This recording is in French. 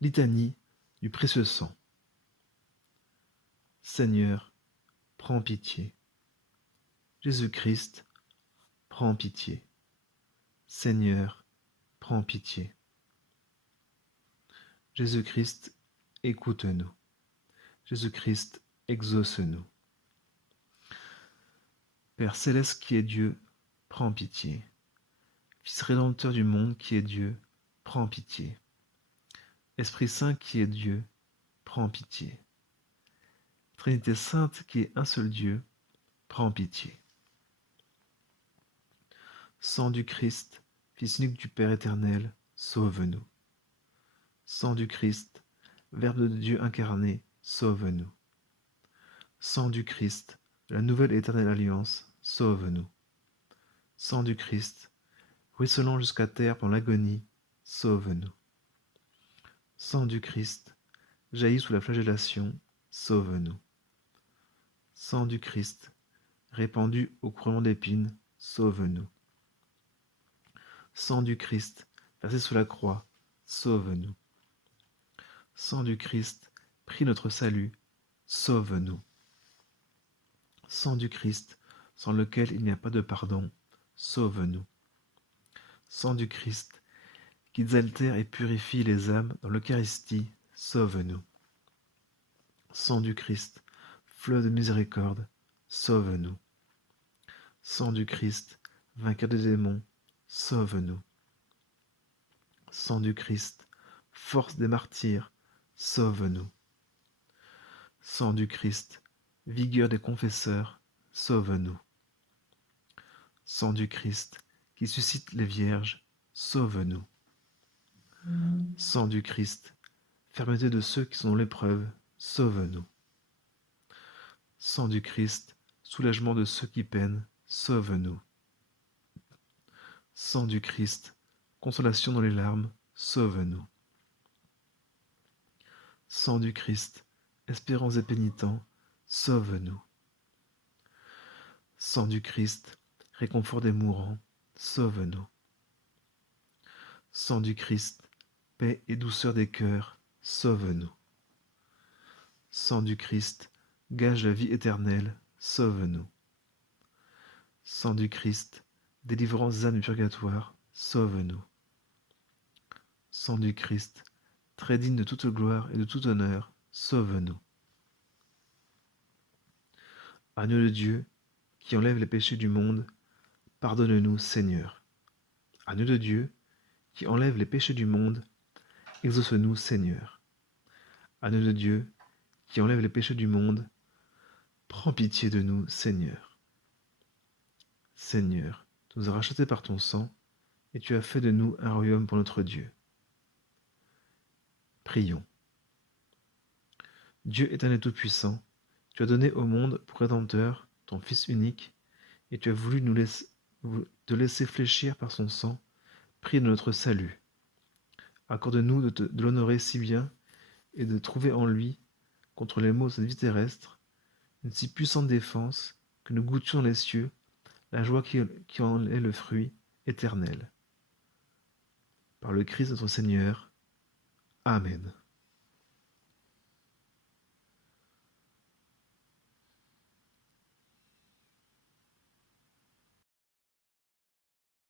Litanie du précieux sang. Seigneur, prends pitié. Jésus-Christ, prends pitié. Seigneur, prends pitié. Jésus-Christ, écoute-nous. Jésus-Christ, exauce-nous. Père céleste qui est Dieu, prends pitié. Fils rédempteur du monde qui est Dieu, prends pitié. Esprit Saint qui est Dieu, prends pitié. Trinité Sainte qui est un seul Dieu, prends pitié. Sang du Christ, Fils unique du Père éternel, sauve-nous. Sang du Christ, Verbe de Dieu incarné, sauve-nous. Sang du Christ, la nouvelle et éternelle alliance, sauve-nous. Sang du Christ, ruisselant jusqu'à terre pendant l'agonie, sauve-nous. Sang du Christ, jailli sous la flagellation, sauve-nous. Sang du Christ, répandu au couronnement d'épines, sauve-nous. Sang du Christ, versé sous la croix, sauve-nous. Sang du Christ, prie notre salut, sauve-nous. Sang du Christ, sans lequel il n'y a pas de pardon, sauve-nous. Sang du Christ, qui désaltère et purifie les âmes dans l'Eucharistie, sauve-nous. Sang du Christ, fleuve de miséricorde, sauve-nous. Sang du Christ, vainqueur des démons, sauve-nous. Sang du Christ, force des martyrs, sauve-nous. Sang du Christ, vigueur des confesseurs, sauve-nous. Sang du Christ, qui suscite les vierges, sauve-nous. Sang du Christ, fermeté de ceux qui sont dans l'épreuve, sauve-nous. Sang du Christ, soulagement de ceux qui peinent, sauve-nous. Sang du Christ, consolation dans les larmes, sauve-nous. Sang du Christ, espérance des pénitents, sauve-nous. Sang du Christ, réconfort des mourants, sauve-nous. Sang du Christ, paix et douceur des cœurs, sauve-nous. Sang du Christ, gage la vie éternelle, sauve-nous. Sang du Christ, délivrance des âmes du purgatoire, sauve-nous. Sang du Christ, très digne de toute gloire et de tout honneur, sauve-nous. Agneau de Dieu, qui enlève les péchés du monde, pardonne-nous, Seigneur. Agneau de Dieu, qui enlève les péchés du monde, exauce-nous, Seigneur. Agneau de Dieu, qui enlève les péchés du monde, prends pitié de nous, Seigneur. Seigneur, tu nous as rachetés par ton sang, et tu as fait de nous un royaume pour notre Dieu. Prions. Dieu éternel tout-puissant, tu as donné au monde pour rédempteur ton Fils unique, et tu as voulu te laisser fléchir par son sang, prix de notre salut. Accorde-nous de l'honorer si bien, et de trouver en lui, contre les maux de cette vie terrestre, une si puissante défense que nous goûtions dans les cieux la joie qui en est le fruit éternel. Par le Christ notre Seigneur. Amen.